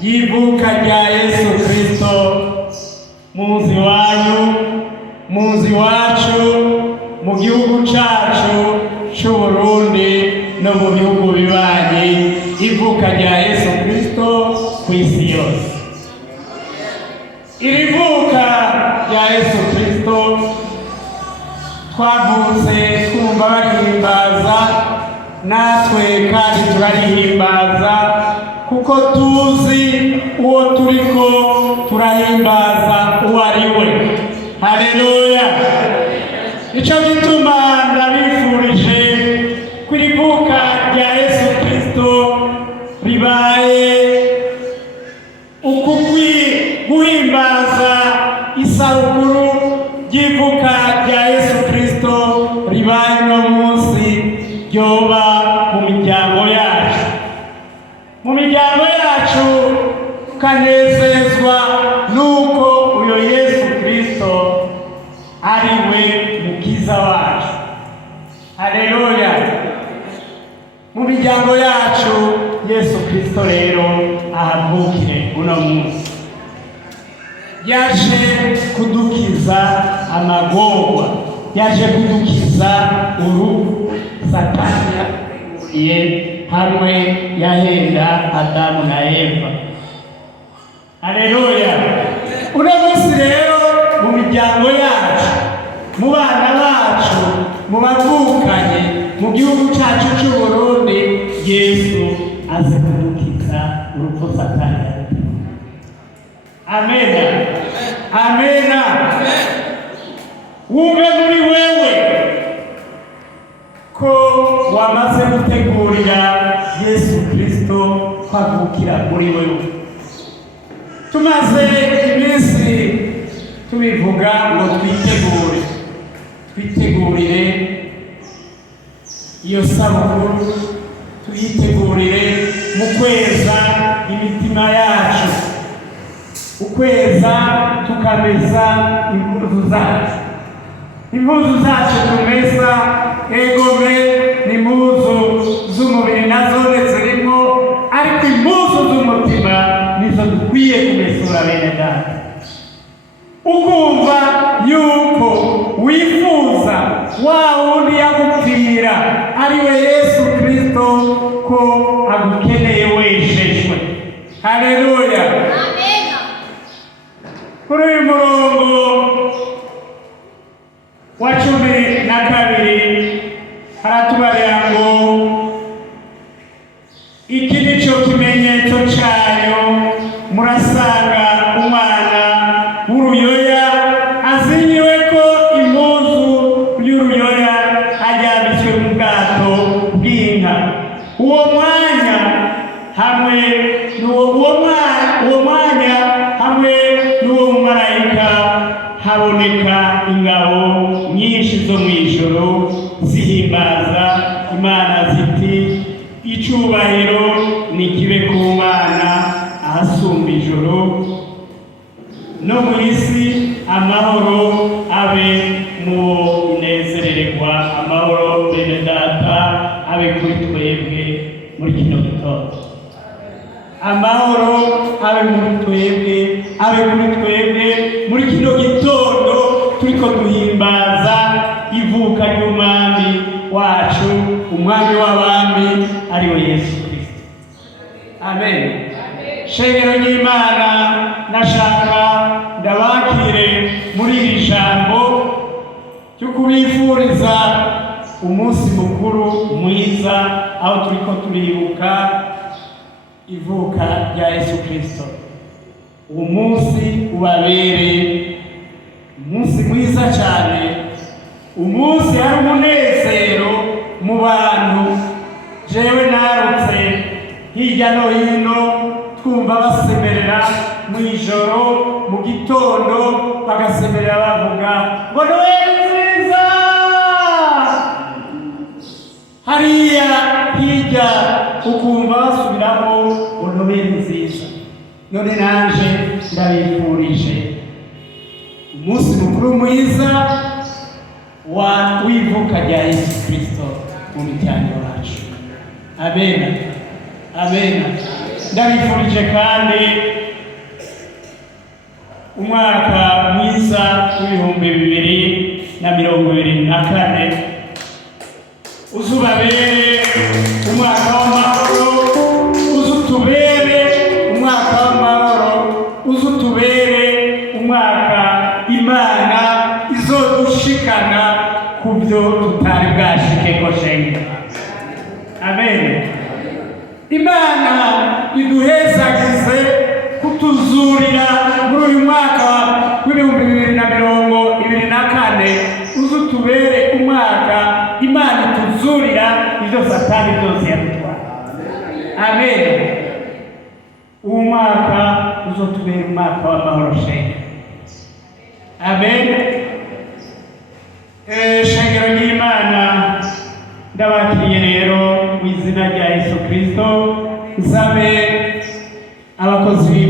yivuka rya Yesu Kristo muzi wanyu muzi wacu mu gihugu cacu c'u Burundi no mu bihugu bibanyi ivuka rya Yesu Kristo kw'isi yose. Iri vuka rya Yesu Kristo twavutse twumva barihimbaza natwe kandi turarihimbaza kuko tuzi uwo turiko turahimbaza uwo ari we. Haleluya! Ico gituma ndabifurije kw'ivuka rya Yesu Kristo ribaye ukugwi guhimbaza isabukuru ry'ivuka rya Yesu Kristo ribaye no munsi ryoba mu miryango yacu. Mu miryango yacu kanezezwa nuko uyo Yesu Kristo ari we mukiza wacu. Haleluya! Mu miryango yacu Yesu Kristo rero ahavukire uno munsi, yaje kudukiza amagorwa, yaje kudukiza urupfu Satani yateguriye hamwe yahenda Adamu na Eva. Haleluya! Uno munsi rero mu miryango yacu, mu bana bacu, mu bavukanye, mu gihugu cacu c'u Burundi, Yesu aze kudukiza urupfu Satani yateguriye. Amena, amena. Wumve muri wewe ko wamaze gutegurira Yesu Kristo kwavukira muri wewe. Tumaze iminsi tubivuga ngo twitegurire iyo sabukuru, tuyitegurire mu kweza imitima yacu, ukweza tukamesa impuzu zacu. Impuzu zacu tumesa egome ni impuzu z'umubiri nazone zirimo, ariko impuzu z'umutima nizo dukwiye kumesura bene data. Ukumva yuko wifuza wa wundi yagupfira ari we Yesu Kristo ko agukeneye wejejwe. Haleluya! Amen. Kuri uyu murongo wa 12 haratubarira ngo iki nico kimenyetso cayo, murasanga umwana w'uruyoya azinyiweko impuzu y'uruyoya aryamitswe mu bwato bw'inka. Uwo mwanya hamwe n'uwo mumarayika haboneka ingabo nyinshi zo mw'ijoro zihimbaza Imana ziti icubahiro nikibe ku Mana ahasumba ijoro, no mu isi amahoro abe mu inezererwa. Amahoro bene data abe kuri twebwe muri kino gitondo. Amahoro abe muri twebwe, abe kuri twebwe muri kino gitondo turiko duhimbaza ivuka ry'umwami wacu, umwami w'abami ari we Yesu Kristo. Amen. Shengero ry'Imana, nashaka ndabakire muri iri jambo ryo kubifuriza umunsi mukuru mwiza, aho turiko turibuka ivuka rya Yesu Kristo. Uwo munsi ubabere umunsi mwiza cyane, umunsi hari umunezero mu bantu. Jewe narutse hirya no hino twumva basemerera mw'ijoro, mu gitondo bagasemerera bavuga ngo Noheli nziza. Hariya hirya ukumva basubiramo ngo Noheli nziza. None nanje ndabifurije umunsi mukuru mwiza w'ivuka rya Yesu Kristo mu miryango yacu. Amen. Amen. ndabifurije kandi umwaka mwiza w'ibihumbi 2024 uzubabere umwaka w'amahoro, uzutubere umwaka w'amahoro, uzutubere umwaka Imana izodushikana ku byo tutari bwashikeko shenge. Amen. Imana iduhezagize kutuzurira muri uyu mwaka w'ibihumbi 2024 uzutubere umwaka Imana ituzurira ibyo Satani byose yadutwara. Amen. Uwo mwaka uzotubere umwaka w'amahoro shenge. Amen. Shengero ry'Imana ndabakiriye rero mu izina rya Yesu Kristo, nsabe abakozi